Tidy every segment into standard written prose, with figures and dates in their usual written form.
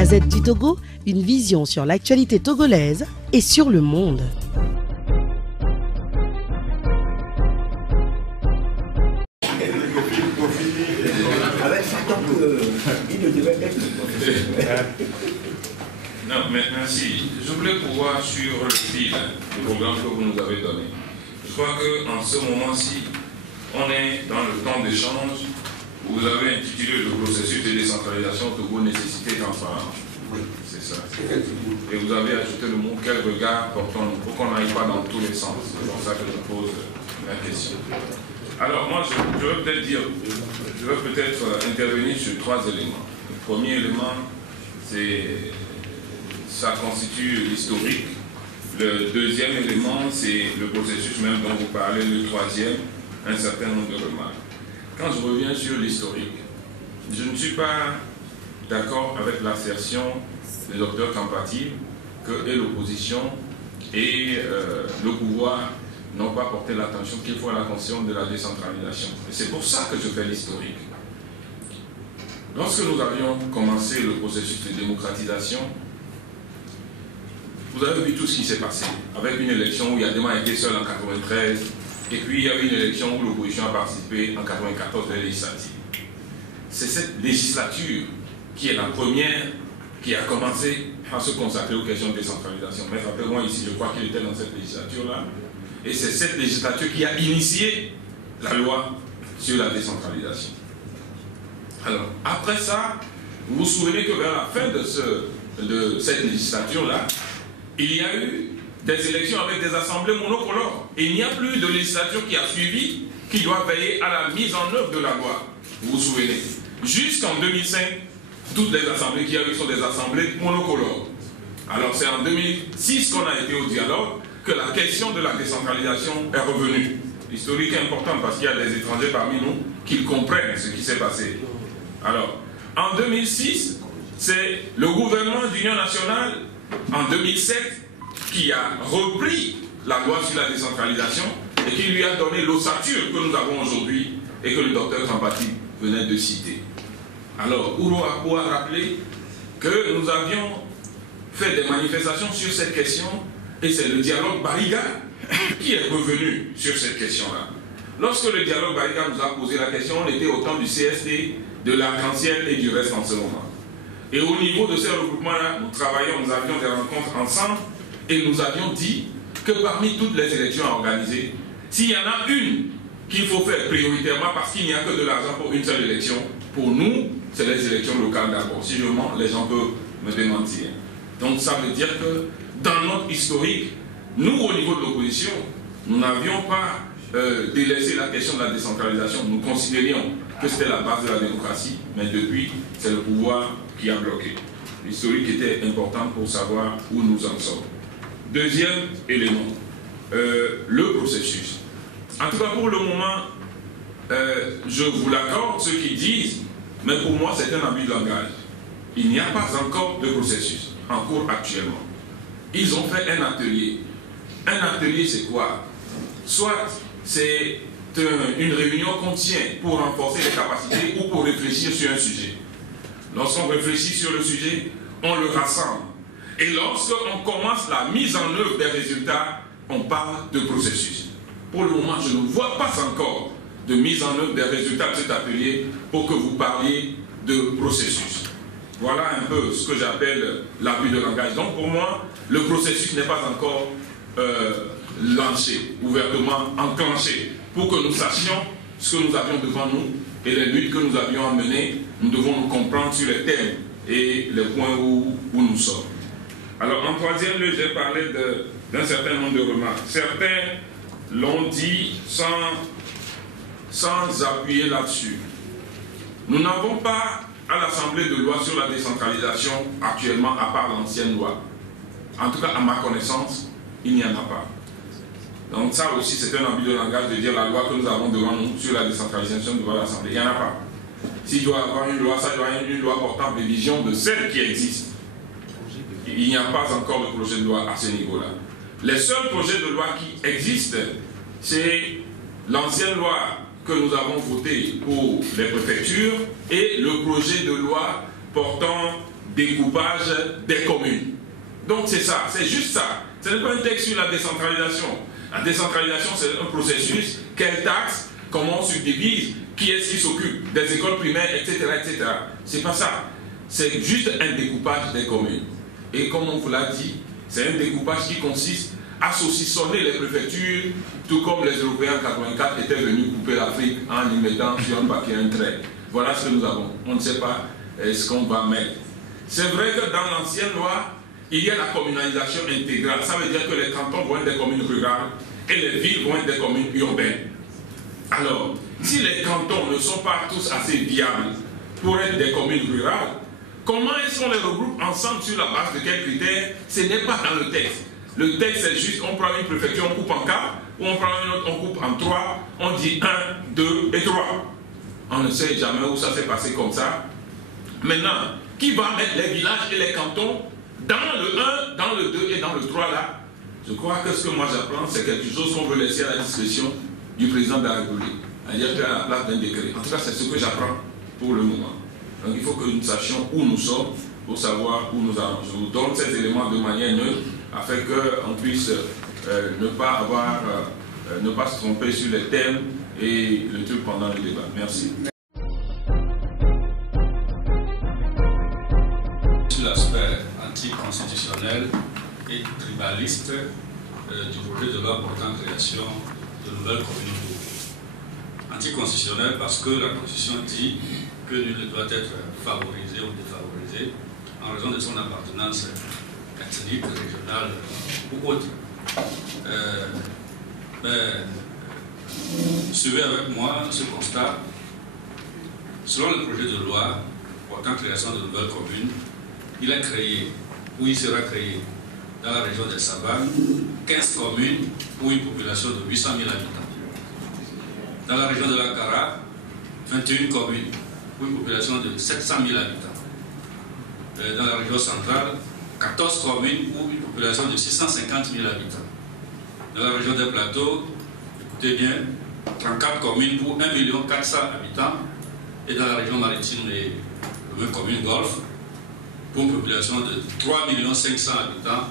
Gazette du Togo, une vision sur l'actualité togolaise et sur le monde. Non, mais merci. Je voulais pouvoir suivre le fil du programme que vous nous avez donné. Je crois qu'en ce moment-ci, on est dans le temps d'échange. Vous avez intitulé le processus de décentralisation Togo, nécessité transparence. Oui, c'est ça. Et vous avez ajouté le mot quel regard portons-nous pour qu'on n'aille pas dans tous les sens. C'est pour ça que je pose la question. Alors moi, je veux peut-être intervenir sur 3 éléments. Le premier élément, ça constitue l'historique. Le deuxième élément, c'est le processus même dont vous parlez. Le troisième, un certain nombre de remarques. Quand je reviens sur l'historique, je ne suis pas d'accord avec l'assertion du docteur Kampati que l'opposition et le pouvoir n'ont pas porté l'attention qu'il faut à la question de la décentralisation. Et c'est pour ça que je fais l'historique. Lorsque nous avions commencé le processus de démocratisation, vous avez vu tout ce qui s'est passé, avec une élection où Yadema était seul en 1993, et puis il y avait une élection où l'opposition a participé en 1994 de la législative. C'est cette législature qui est la première qui a commencé à se consacrer aux questions de décentralisation. Mais rappelez-moi ici, je crois qu'il était dans cette législature-là, et c'est cette législature qui a initié la loi sur la décentralisation. Alors, après ça, vous vous souvenez que vers la fin de cette législature-là, il y a eu des élections avec des assemblées monocolores. Et il n'y a plus de législature qui a suivi, qui doit veiller à la mise en œuvre de la loi. Vous vous souvenez? Jusqu'en 2005, toutes les assemblées qu'il y a eu sont des assemblées monocolores. Alors c'est en 2006 qu'on a été au dialogue que la question de la décentralisation est revenue. L'historique est important parce qu'il y a des étrangers parmi nous qui comprennent ce qui s'est passé. Alors, en 2006, c'est le gouvernement d'union nationale, en 2007, qui a repris la loi sur la décentralisation et qui lui a donné l'ossature que nous avons aujourd'hui et que le docteur Kampati venait de citer. Alors, Ouro Akpo a rappelé que nous avions fait des manifestations sur cette question et c'est le dialogue Bariga qui est revenu sur cette question-là. Lorsque le dialogue Bariga nous a posé la question, on était au temps du CST, de l'arc-en-ciel et du reste en ce moment. Et au niveau de ces regroupements-là, nous travaillons, nous avions des rencontres ensemble et nous avions dit que parmi toutes les élections à organiser, s'il y en a une qu'il faut faire prioritairement parce qu'il n'y a que de l'argent pour une seule élection, pour nous, c'est les élections locales d'abord. Si je mens, les gens peuvent me démentir. Donc ça veut dire que dans notre historique, nous, au niveau de l'opposition, nous n'avions pas délaissé la question de la décentralisation. Nous considérions que c'était la base de la démocratie, mais depuis, c'est le pouvoir qui a bloqué. L'historique était important pour savoir où nous en sommes. Deuxième élément, le processus. En tout cas, pour le moment, je vous l'accorde, ceux qui disent, mais pour moi, c'est un abus de langage. Il n'y a pas encore de processus en cours actuellement. Ils ont fait un atelier. Un atelier, c'est quoi? Soit c'est une réunion qu'on tient pour renforcer les capacités ou pour réfléchir sur un sujet. Lorsqu'on réfléchit sur le sujet, on le rassemble. Et lorsqu'on commence la mise en œuvre des résultats, on parle de processus. Pour le moment, je ne vois pas encore de mise en œuvre des résultats de cet atelier pour que vous parliez de processus. Voilà un peu ce que j'appelle l'abus de langage. Donc pour moi, le processus n'est pas encore lancé, ouvertement enclenché. Pour que nous sachions ce que nous avions devant nous et les luttes que nous avions à mener, nous devons nous comprendre sur les thèmes et les points où nous sommes. Alors en troisième lieu, j'ai parlé d'un certain nombre de remarques. Certains l'ont dit sans appuyer là-dessus. Nous n'avons pas à l'Assemblée de loi sur la décentralisation actuellement, à part l'ancienne loi. En tout cas, à ma connaissance, il n'y en a pas. Donc ça aussi, c'est un abus de langage de dire la loi que nous avons devant nous sur la décentralisation devant l'Assemblée. Il n'y en a pas. S'il doit y avoir une loi, ça doit être une loi portant prévision de celle qui existe. Il n'y a pas encore de projet de loi à ce niveau-là. Les seuls projets de loi qui existent, c'est l'ancienne loi que nous avons votée pour les préfectures et le projet de loi portant découpage des communes. Donc c'est ça, c'est juste ça. Ce n'est pas un texte sur la décentralisation. La décentralisation, c'est un processus, quelle taxe, comment on subdivise, qui est-ce qui s'occupe des écoles primaires, etc. etc. C'est pas ça. C'est juste un découpage des communes. Et comme on vous l'a dit, c'est un découpage qui consiste à saucissonner les préfectures, tout comme les Européens en 84 étaient venus couper l'Afrique en y mettant sur un papier un trait. Voilà ce que nous avons. On ne sait pas ce qu'on va mettre. C'est vrai que dans l'ancienne loi, il y a la communalisation intégrale. Ça veut dire que les cantons vont être des communes rurales et les villes vont être des communes urbaines. Alors, si les cantons ne sont pas tous assez viables pour être des communes rurales, comment est-ce qu'on les regroupe ensemble sur la base de quels critères? Ce n'est pas dans le texte. Le texte, c'est juste, on prend une préfecture, on coupe en 4, ou on prend une autre, on coupe en 3, on dit 1, 2 et 3. On ne sait jamais où ça s'est passé comme ça. Maintenant, qui va mettre les villages et les cantons dans le 1, dans le 2 et dans le 3 là? Je crois que ce que moi j'apprends, c'est quelque chose qu'on veut laisser à la discrétion du président de la République. C'est-à-dire qu'à la place d'un décret. En tout cas, c'est ce que j'apprends pour le moment. Donc il faut que nous sachions où nous sommes pour savoir où nous allons. Je vous donne ces éléments de manière neutre afin qu'on puisse ne pas se tromper sur les thèmes et le truc pendant le débat. Merci. Sur l'aspect anticonstitutionnel et tribaliste du projet de loi portant création de nouvelles communes. Anticonstitutionnel parce que la Constitution dit que nul ne doit être favorisé ou défavorisé en raison de son appartenance ethnique, régionale ou autre. Suivez avec moi ce constat. Selon le projet de loi portant création de nouvelles communes, il est créé, ou il sera créé, dans la région des Savanes, 15 communes pour une population de 800 000 habitants. Dans la région de la Kara, 21 communes pour une population de 700 000 habitants. Dans la région centrale, 14 communes pour une population de 650 000 habitants. Dans la région des Plateaux, écoutez bien, 34 communes pour 1 400 000 habitants. Et dans la région maritime, les communes Golfe, pour une population de 3 500 000 habitants,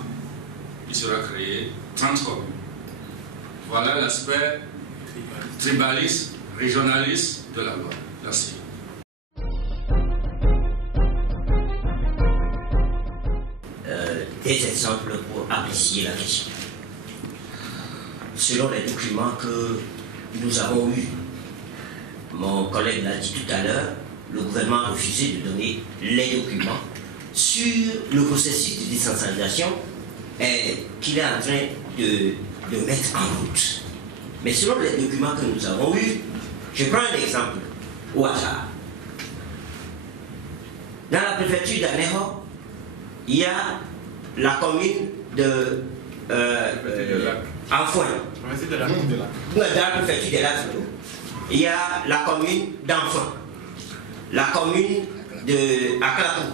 il sera créé 30 communes. Voilà l'aspect tribaliste, régionaliste de la loi. Merci. Des exemples pour apprécier la question. Selon les documents que nous avons eus, mon collègue l'a dit tout à l'heure, le gouvernement a refusé de donner les documents sur le processus de décentralisation qu'il est en train de mettre en route. Mais selon les documents que nous avons eus, je prends un exemple au hasard. Dans la préfecture d'Aného, il y a la commune de Anfoin. Dans la préfecture de Lac, il y a la commune d'Anfoin, la commune de Aklakou,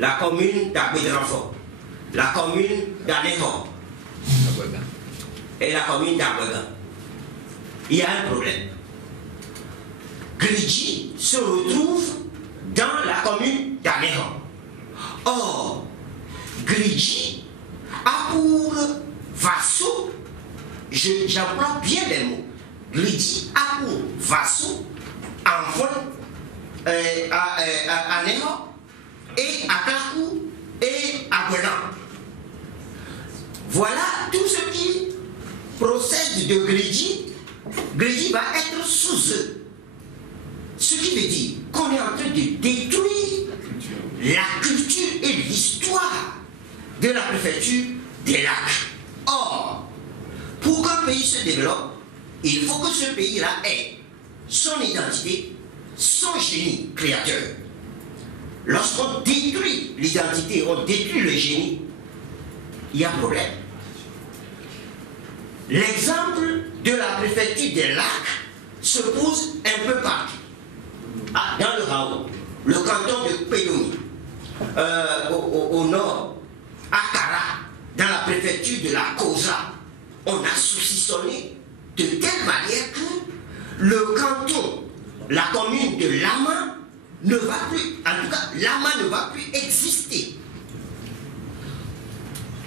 la commune d'Abouedranfort, la commune d'Aného et la commune d'Abouegan. Il y a un problème. Gridji se retrouve dans la commune d'Aného. Or, Gridji a pour vassaux, j'emploie bien les mots, Gridji a pour vassaux Anfoin, Aného et Aklakou et Abouegan. Voilà tout ce qui procède de Gridji. Gridji va être sous eux. Ce qui veut dire qu'on est en train de détruire la culture et l'histoire de la préfecture des Lacs. Or, pour qu'un pays se développe, il faut que ce pays-là ait son identité, son génie créateur. Lorsqu'on détruit l'identité, on détruit le génie, il y a problème. L'exemple de la préfecture des Lacs se pose un peu partout. Dans le Raon, le canton de Pédoumi, au nord, à Kara, dans la préfecture de la Kosa, on a saucissonné de telle manière que le canton, la commune de Lama, ne va plus, en tout cas, Lama ne va plus exister.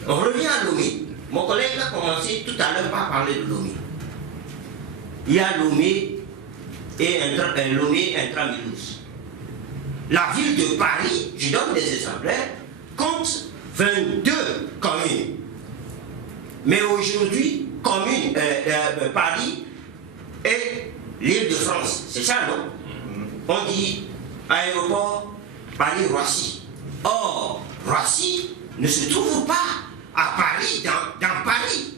On revient à Lomé. Mon collègue a commencé tout à l'heure par parler de Lomé. Il y a Lomé et Lomé intramuros. La ville de Paris, je donne des exemplaires, compte 22 communes. Mais aujourd'hui, Paris et l'Île-de-France, c'est ça, non? On dit aéroport Paris-Roissy. Or, Roissy ne se trouve pas à Paris, dans Paris.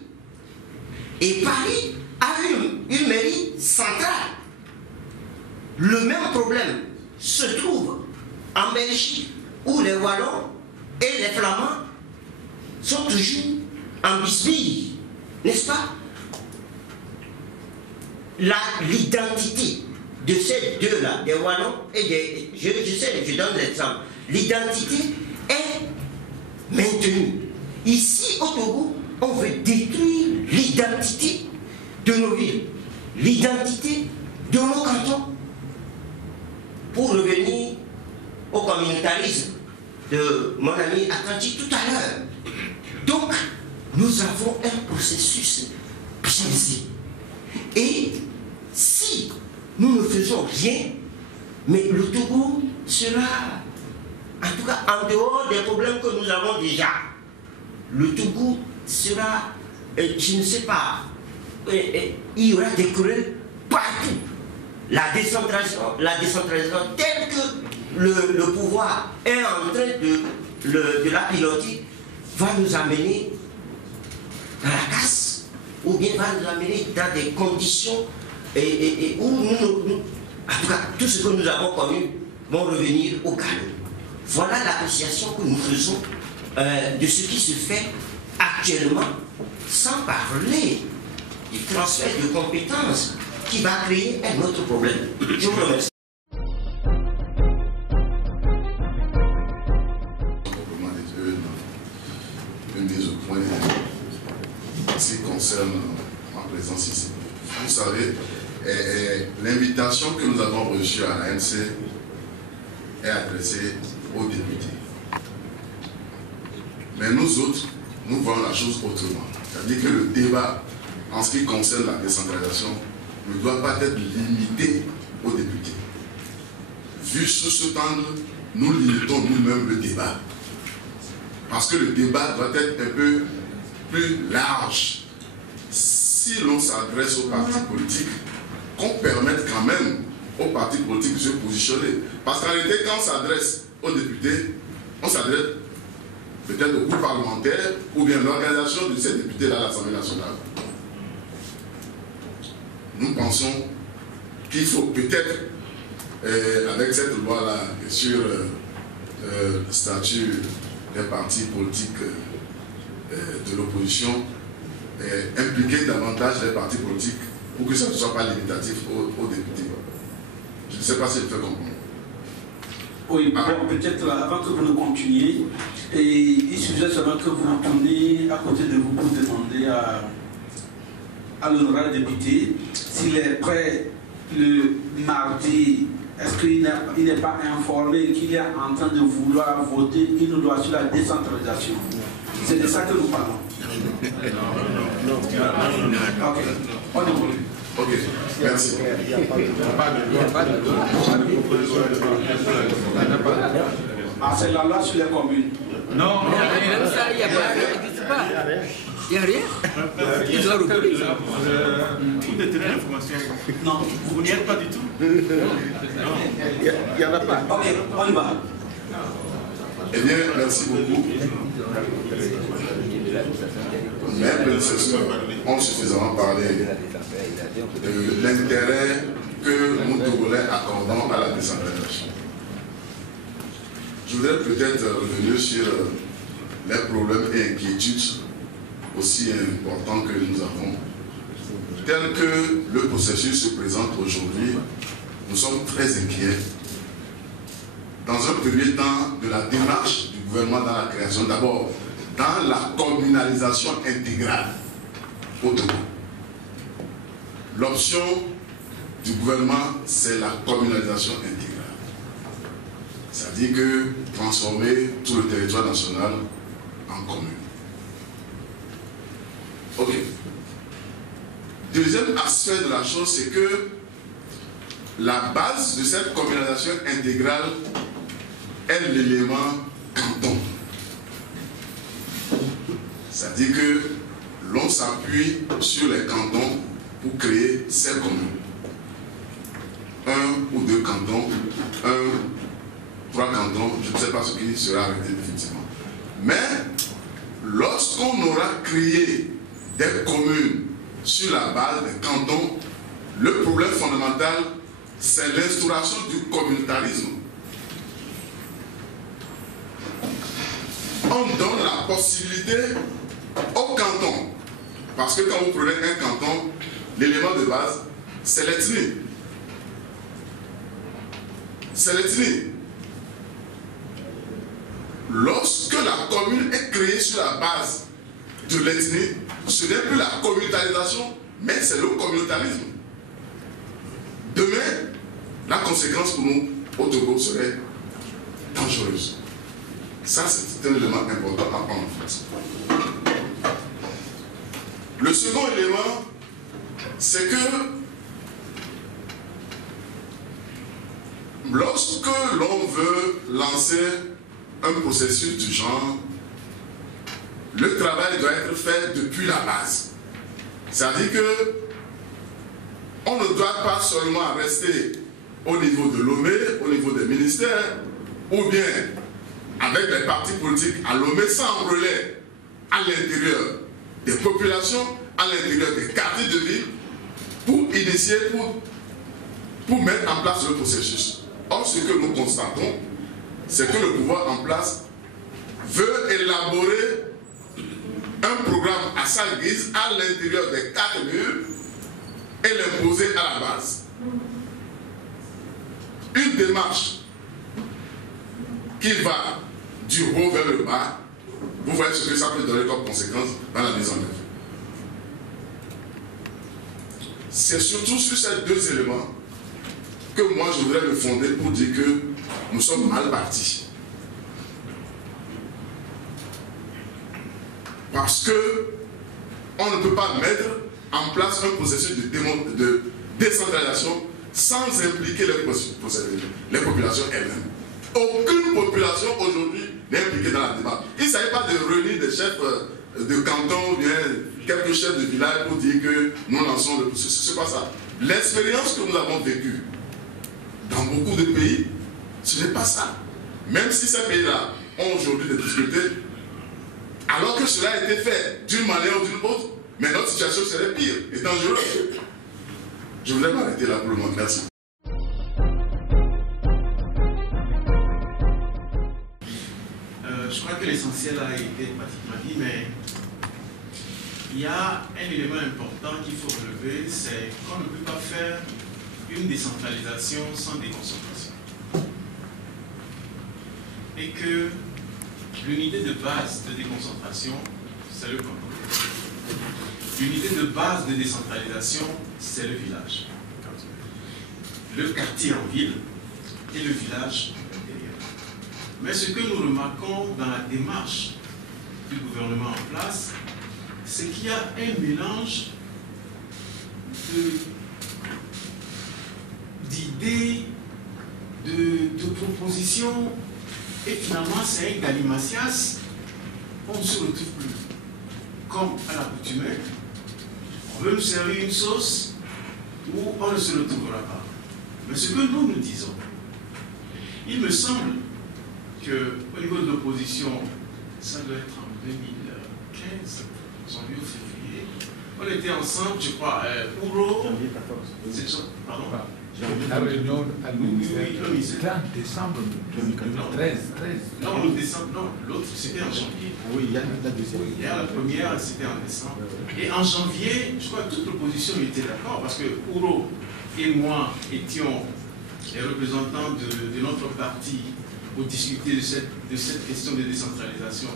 Et Paris a une mairie centrale. Le même problème se trouve en Belgique, où les Wallons et les Flamands sont toujours en bisbille, n'est-ce pas? L'identité de ces deux-là, des Wallons et des... Je donne l'exemple. L'identité est maintenue. Ici, au Togo, on veut détruire l'identité de nos villes, l'identité de nos cantons. Pour revenir au communautarisme de mon ami Atlantique tout à l'heure. Donc, nous avons un processus biaisé. Et si nous ne faisons rien, mais le Togo sera, en tout cas en dehors des problèmes que nous avons déjà, le Togo sera, je ne sais pas, il y aura des querelles partout. La décentralisation telle que le pouvoir est en train de la piloter va nous amener dans la casse, ou bien va nous amener dans des conditions où nous, en tout cas, tout ce que nous avons connu vont revenir au galop. Voilà l'appréciation que nous faisons de ce qui se fait actuellement, sans parler du transfert de compétences qui va créer un autre problème. Je vous remercie. Une mise au point en ce qui concerne ma présence ici. Vous savez, l'invitation que nous avons reçue à l'ANC est adressée aux députés. Mais nous autres, nous voyons la chose autrement. C'est-à-dire que le débat en ce qui concerne la décentralisation ne doit pas être limité aux députés. Vu sous cet angle, nous limitons nous-mêmes le débat. Parce que le débat doit être un peu plus large. Si l'on s'adresse aux partis politiques, qu'on permette quand même aux partis politiques de se positionner. Parce qu'en réalité, quand on s'adresse aux députés, on s'adresse peut-être au groupe parlementaire ou bien l'organisation de ces députés-là à l'Assemblée nationale. Nous pensons qu'il faut peut-être, avec cette loi-là sur le statut des partis politiques de l'opposition, impliquer davantage les partis politiques pour que ça ne soit pas limitatif aux députés. Je ne sais pas si je fais comprendre. Oui, bon, peut-être avant que vous ne continuiez, il suffisait seulement que vous tourniez à côté de vous pour demander à l'honorable député s'il est prêt le mardi. Est-ce qu'il n'est pas informé qu'il est en train de vouloir voter une loi sur la décentralisation? C'est de ça que nous parlons. Non. Ok, on évolue. Ok, merci. Ah, c'est la loi sur les communes. Non, il n'y a pas. Il n'y a rien. Ils ont recouru ça. Vous détenez l'information. Non. Vous n'y êtes pas du tout. Il n'y en a pas. Ok, on y va. Eh bien, merci beaucoup. Mes prédécesseurs ont suffisamment parlé de l'intérêt que nous, Togolais, accordons à la décentralisation. Je voudrais peut-être revenir sur les problèmes et inquiétudes aussi importants que nous avons. Tel que le processus se présente aujourd'hui, nous sommes très inquiets. Dans un premier temps, de la démarche du gouvernement dans la création, d'abord dans la communalisation intégrale au Togo. L'option du gouvernement, c'est la communalisation intégrale. C'est-à-dire que transformer tout le territoire national en commune. Ok. Deuxième aspect de la chose, c'est que la base de cette communalisation intégrale est l'élément canton. C'est-à-dire que l'on s'appuie sur les cantons pour créer ces communes. 1 ou 2 cantons, 3 cantons, je ne sais pas ce qui sera arrêté définitivement. Mais lorsqu'on aura créé des communes sur la base des cantons, le problème fondamental, c'est l'instauration du communautarisme. On donne la possibilité au canton, parce que quand vous prenez un canton, l'élément de base, c'est l'ethnie. C'est l'ethnie. Lorsque la commune est créée sur la base de l'ethnie, ce n'est plus la communautarisation, mais c'est le communautarisme. Demain, la conséquence pour nous au Togo serait dangereuse. Ça, c'est un élément important à prendre en compte. Le second élément, c'est que lorsque l'on veut lancer un processus du genre, le travail doit être fait depuis la base. C'est-à-dire que on ne doit pas seulement rester au niveau de Lomé, au niveau des ministères, ou bien avec les partis politiques à Lomé sans relais à l'intérieur des populations, à l'intérieur des quartiers de ville, pour initier, pour mettre en place le processus. Or, ce que nous constatons, c'est que le pouvoir en place veut élaborer un programme à sa guise à l'intérieur des 4 murs et l'imposer à la base. Une démarche qui va du haut vers le bas, vous voyez ce que ça peut donner comme conséquence dans la mise en œuvre. C'est surtout sur ces 2 éléments que moi je voudrais me fonder pour dire que nous sommes mal partis. Parce que on ne peut pas mettre en place un processus de décentralisation sans impliquer les populations elles-mêmes. Aucune population aujourd'hui n'est impliquée dans la démarche. Il ne s'agit pas de réunir des chefs de canton ou bien quelques chefs de village pour dire que nous lançons le... C'est pas ça. L'expérience que nous avons vécue dans beaucoup de pays, ce n'est pas ça. Même si ces pays-là ont aujourd'hui des difficultés, alors que cela a été fait d'une manière ou d'une autre, mais notre situation serait pire et dangereuse. Je voulais m'arrêter là pour le moment. Merci. Je crois que l'essentiel a été pratiquement dit, mais il y a un élément important qu'il faut relever, c'est qu'on ne peut pas faire une décentralisation sans déconcentration. Et que l'unité de base de déconcentration, c'est le canton. L'unité de base de décentralisation, c'est le village. Le quartier en ville et le village intérieur. Mais ce que nous remarquons dans la démarche du gouvernement en place, c'est qu'il y a un mélange d'idées, de propositions, et finalement c'est un galimatias. On ne se retrouve plus. Comme à l'accoutumée, on veut nous servir une sauce où on ne se retrouvera pas. Mais ce que nous disons, il me semble qu'au niveau de l'opposition, ça doit être en 2015, janvier ou février, on était ensemble, je crois, Ouro. Janvier 14. Pardon. La réunion à l'université, oui, c'était en décembre 2013. Non, l'autre c'était en janvier. Oui, il y a la deuxième. La première c'était en décembre. Et en janvier, je crois que toute l'opposition était d'accord parce que Ouro et moi étions les représentants de notre parti pour discuter de cette question de décentralisation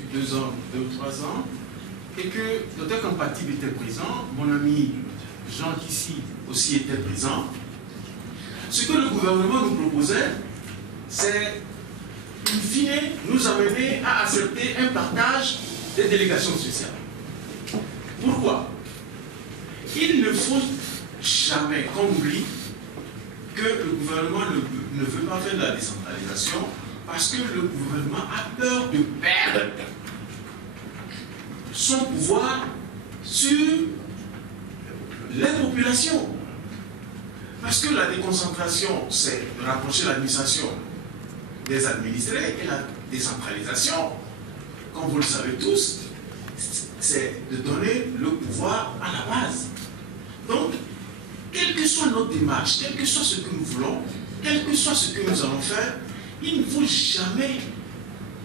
depuis 2 ans, 2 ou 3 ans, et que Dr Compatible était présent, mon ami Jean Kissi aussi était présent. Ce que le gouvernement nous proposait, c'est, in fine, nous amener à accepter un partage des délégations spéciales. Pourquoi? Il ne faut jamais qu'on oublie que le gouvernement ne veut pas faire de la décentralisation parce que le gouvernement a peur de perdre son pouvoir sur les populations. Parce que la déconcentration, c'est rapprocher l'administration des administrés, et la décentralisation, comme vous le savez tous, c'est de donner le pouvoir à la base. Donc, quelle que soit notre démarche, quel que soit ce que nous voulons, quel que soit ce que nous allons faire, il ne faut jamais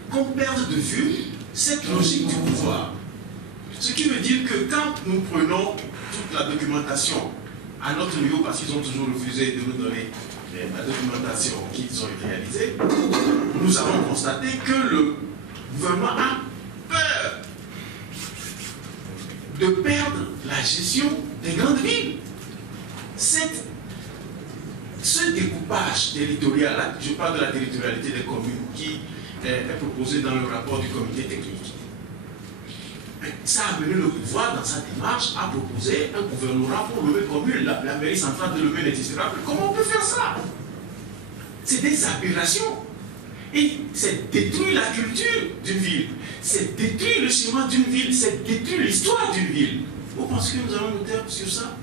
qu'on perde de vue cette logique du pouvoir. Ce qui veut dire que quand nous prenons toute la documentation à notre niveau, parce qu'ils ont toujours refusé de nous donner la documentation qu'ils ont réalisée, nous avons constaté que le gouvernement a peur de perdre la gestion des grandes villes. Ce découpage territorial, je parle de la territorialité des communes qui est proposé dans le rapport du comité technique. Ça a amené le pouvoir dans sa démarche à proposer un gouvernorat pour Lomé commune. La mairie centrale de Lomé n'existera plus. Comment on peut faire ça? C'est des aberrations. Et c'est détruire la culture d'une ville. C'est détruire le schéma d'une ville. C'est détruire l'histoire d'une ville. Vous pensez que nous allons nous taire sur ça?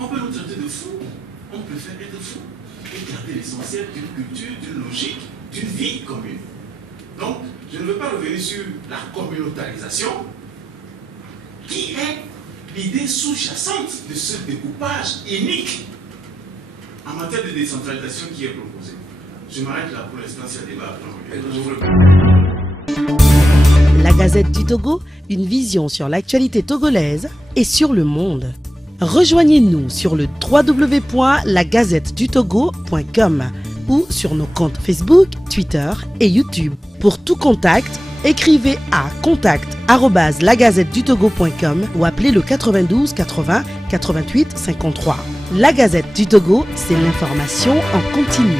On peut nous traiter de fous. On préfère être fou et garder l'essentiel d'une culture, d'une logique, d'une vie commune. Donc, je ne veux pas revenir sur la communautarisation, qui est l'idée sous-jacente de ce découpage unique en matière de décentralisation qui est proposé. Je m'arrête là pour l'instant, s'il y a débat. La Gazette du Togo, une vision sur l'actualité togolaise et sur le monde. Rejoignez-nous sur le www.lagazettedutogo.com ou sur nos comptes Facebook, Twitter et YouTube. Pour tout contact, écrivez à contact@lagazettedutogo.com ou appelez le 92 80 88 53. La Gazette du Togo, c'est l'information en continu.